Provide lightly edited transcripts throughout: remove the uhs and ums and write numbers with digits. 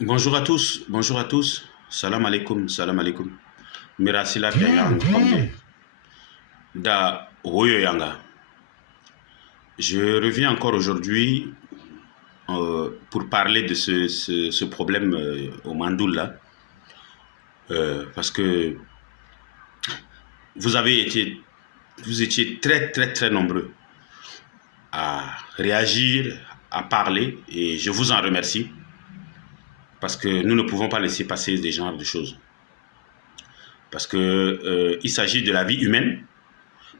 Bonjour à tous, bonjour à tous. Salam alaikum, salam alaikum. Mirasila Payang Kombe. Da Royo Yanga. Je reviens encore aujourd'hui pour parler de ce problème au Mandoul là. Parce que vous étiez très très très nombreux à réagir, à parler, et je vous en remercie. Parce que nous ne pouvons pas laisser passer des genres de choses. Parce que il s'agit de la vie humaine,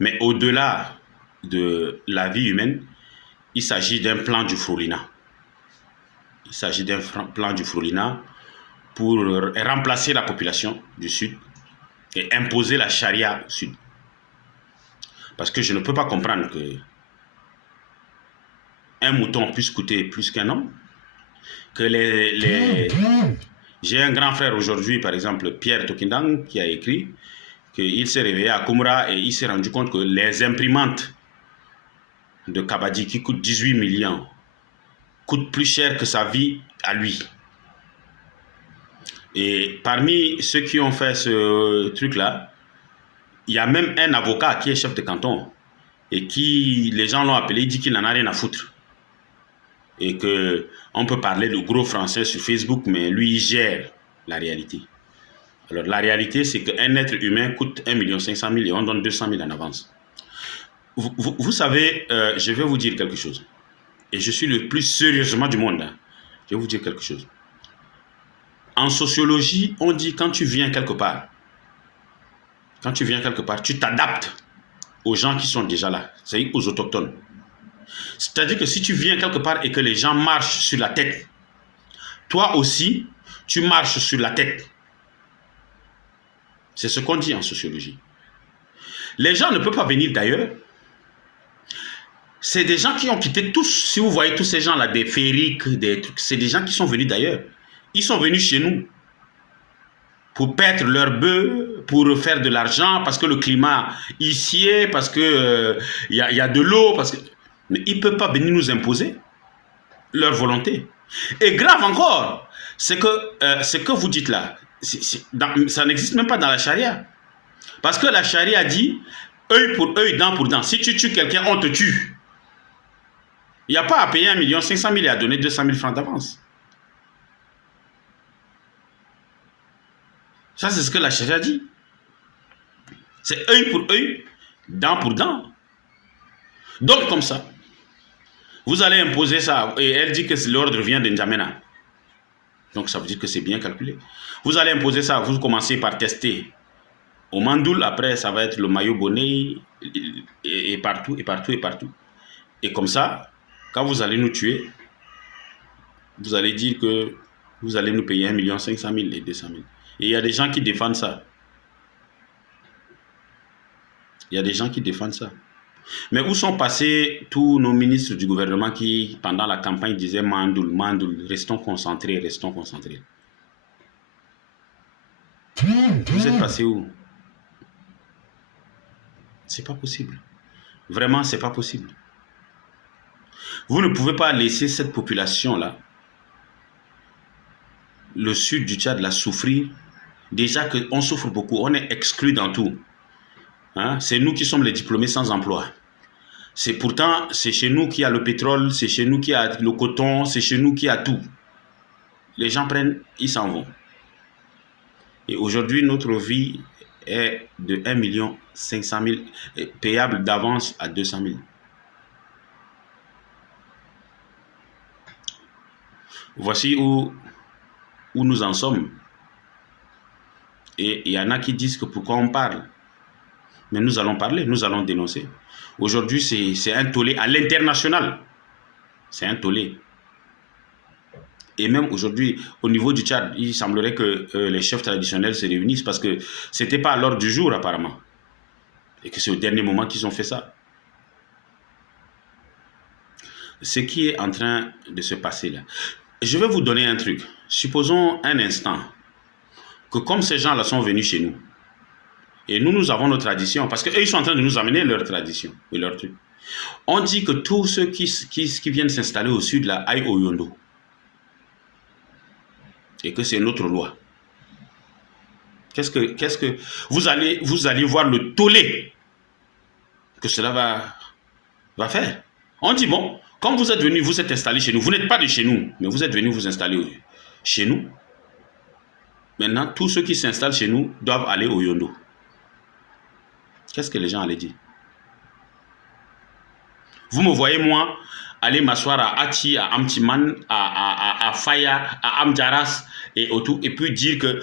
mais au-delà de la vie humaine, il s'agit d'un plan du Frolina. Il s'agit d'un plan du Frolina pour remplacer la population du Sud et imposer la charia au Sud. Parce que je ne peux pas comprendre que un mouton puisse coûter plus qu'un homme, que J'ai un grand frère aujourd'hui, par exemple, Pierre Tokindang, qui a écrit qu'il s'est réveillé à Koumra et il s'est rendu compte que les imprimantes de Kabadji qui coûtent 18 millions coûtent plus cher que sa vie à lui. Et parmi ceux qui ont fait ce truc-là, il y a même un avocat qui est chef de canton et qui, les gens l'ont appelé, il dit qu'il n'en a rien à foutre. Et qu'on peut parler de gros français sur Facebook, mais lui, il gère la réalité. Alors, la réalité, c'est qu'un être humain coûte 1,5 million et on donne 200 000 en avance. Vous savez, je vais vous dire quelque chose. Et je suis le plus sérieusement du monde. Hein. Je vais vous dire quelque chose. En sociologie, on dit quand tu viens quelque part, tu t'adaptes aux gens qui sont déjà là, c'est-à-dire aux autochtones. C'est-à-dire que si tu viens quelque part et que les gens marchent sur la tête, toi aussi, tu marches sur la tête. C'est ce qu'on dit en sociologie. Les gens ne peuvent pas venir d'ailleurs. C'est des gens qui ont quitté tous, si vous voyez tous ces gens-là, des fériques, des trucs, c'est des gens qui sont venus d'ailleurs. Ils sont venus chez nous pour paître leurs bœufs, pour faire de l'argent, parce que le climat ici est, parce que y a de l'eau, parce que... Mais ils ne peuvent pas venir nous imposer leur volonté. Et grave encore, c'est que ce que vous dites là, ça n'existe même pas dans la charia. Parce que la charia dit, œil pour œil, dent pour dent. Si tu tues quelqu'un, on te tue. Il n'y a pas à payer 1,5 million et à donner 200 000 francs d'avance. Ça, c'est ce que la charia dit. C'est œil pour œil, dent pour dent. Donc, comme ça, vous allez imposer ça. Et elle dit que l'ordre vient de N'Djamena. Donc, ça veut dire que c'est bien calculé. Vous allez imposer ça. Vous commencez par tester au Mandoul. Après, ça va être le maillot bonnet et partout, et partout, et partout. Et comme ça, quand vous allez nous tuer, vous allez dire que vous allez nous payer 1,5 million et 200 000. Et il y a des gens qui défendent ça. Il y a des gens qui défendent ça. Mais où sont passés tous nos ministres du gouvernement qui, pendant la campagne, disaient Mandoul, Mandoul, restons concentrés, restons concentrés. Vous êtes passés où? C'est pas possible. Vraiment, c'est pas possible. Vous ne pouvez pas laisser cette population-là, le sud du Tchad, la souffrir. Déjà qu'on souffre beaucoup, on est exclus dans tout. Hein? C'est nous qui sommes les diplômés sans emploi. Pourtant, c'est chez nous qu'il y a le pétrole, c'est chez nous qu'il y a le coton, c'est chez nous qu'il y a tout. Les gens prennent, ils s'en vont. Et aujourd'hui, notre vie est de 1,5 million, payable d'avance à 200 000. Voici où nous en sommes. Et il y en a qui disent que pourquoi on parle. Mais nous allons parler, nous allons dénoncer. Aujourd'hui, c'est un tollé à l'international. C'est un tollé. Et même aujourd'hui, au niveau du Tchad, il semblerait que les chefs traditionnels se réunissent parce que ce n'était pas à l'ordre du jour apparemment. Et que c'est au dernier moment qu'ils ont fait ça. Ce qui est en train de se passer là. Je vais vous donner un truc. Supposons un instant que comme ces gens-là sont venus chez nous, et nous avons nos traditions, parce qu'eux, ils sont en train de nous amener leur tradition et leur truc. On dit que tous ceux qui viennent s'installer au sud, là, aillent au Yondo. et que c'est notre loi. Qu'est-ce que vous allez voir le tollé que cela va faire. On dit, bon, quand vous êtes venu, vous êtes installé chez nous, vous n'êtes pas de chez nous, mais vous êtes venu vous installer chez nous. Maintenant, tous ceux qui s'installent chez nous doivent aller au Yondo. Qu'est-ce que les gens allaient dire? Vous me voyez, moi, aller m'asseoir à Ati, à Amtiman, à Faya, à Amjaras et autour, et puis dire que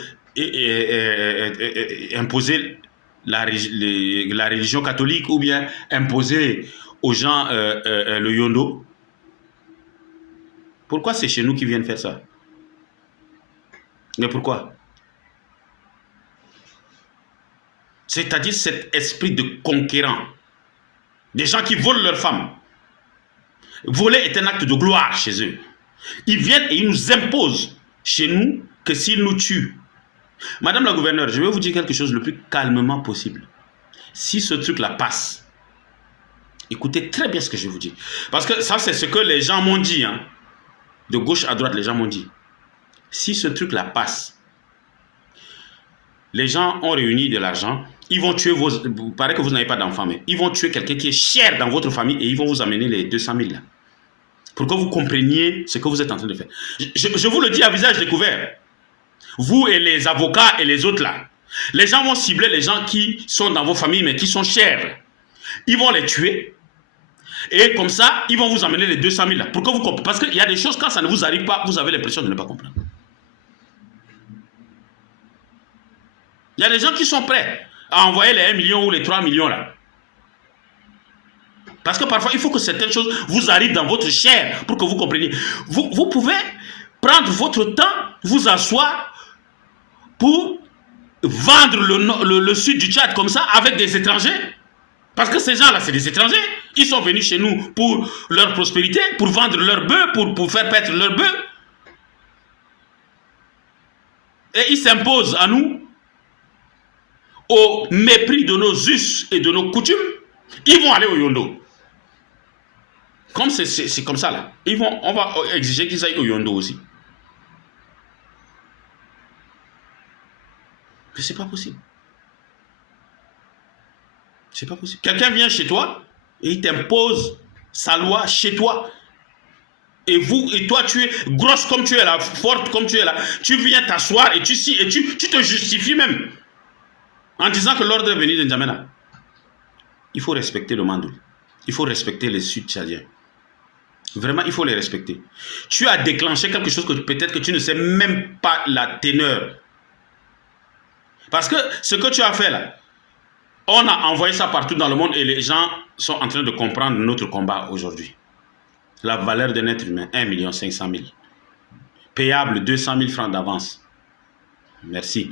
imposer la religion catholique ou bien imposer aux gens le Yondo. Pourquoi c'est chez nous qu'ils viennent faire ça? Mais pourquoi? C'est-à-dire cet esprit de conquérant. Des gens qui volent leurs femmes. Voler est un acte de gloire chez eux. Ils viennent et ils nous imposent chez nous que s'ils nous tuent. Madame la gouverneure, je vais vous dire quelque chose le plus calmement possible. Si ce truc-là passe, écoutez très bien ce que je vais vous dire. Parce que ça, c'est ce que les gens m'ont dit. Hein. De gauche à droite, les gens m'ont dit. Si ce truc-là passe, les gens ont réuni de l'argent. Ils vont tuer vos... Il paraît que vous n'avez pas d'enfants, mais ils vont tuer quelqu'un qui est cher dans votre famille et ils vont vous amener les 200 000 là. Pour que vous compreniez ce que vous êtes en train de faire. Je vous le dis à visage découvert. Vous et les avocats et les autres là. Les gens vont cibler les gens qui sont dans vos familles mais qui sont chers. Ils vont les tuer. Et comme ça, ils vont vous amener les 200 000 là. Pour que vous compreniez. Parce qu'il y a des choses, quand ça ne vous arrive pas, vous avez l'impression de ne pas comprendre. Il y a des gens qui sont prêts à envoyer les 1 million ou les 3 millions là. Parce que parfois, il faut que certaines choses vous arrivent dans votre chair pour que vous compreniez. Vous pouvez prendre votre temps, vous asseoir pour vendre le sud du Tchad comme ça avec des étrangers. Parce que ces gens-là, c'est des étrangers. Ils sont venus chez nous pour leur prospérité, pour vendre leurs bœufs, pour faire paître leurs bœufs. Et ils s'imposent à nous au mépris de nos us et de nos coutumes. Ils vont aller au Yondo. Comme c'est comme ça là. On va exiger qu'ils aillent au Yondo aussi. Mais c'est pas possible. C'est pas possible. Quelqu'un vient chez toi et il t'impose sa loi chez toi. Et toi, tu es grosse comme tu es là, forte comme tu es là. Tu viens t'asseoir et tu te justifies même. En disant que l'ordre est venu de N'Djamena. Il faut respecter le Mandoul. Il faut respecter les Sud-Tchadiens. Vraiment, il faut les respecter. Tu as déclenché quelque chose que peut-être que tu ne sais même pas la teneur. Parce que ce que tu as fait là, on a envoyé ça partout dans le monde et les gens sont en train de comprendre notre combat aujourd'hui. La valeur d'un être humain, 1 500 000. Payable 200 000 francs d'avance. Merci.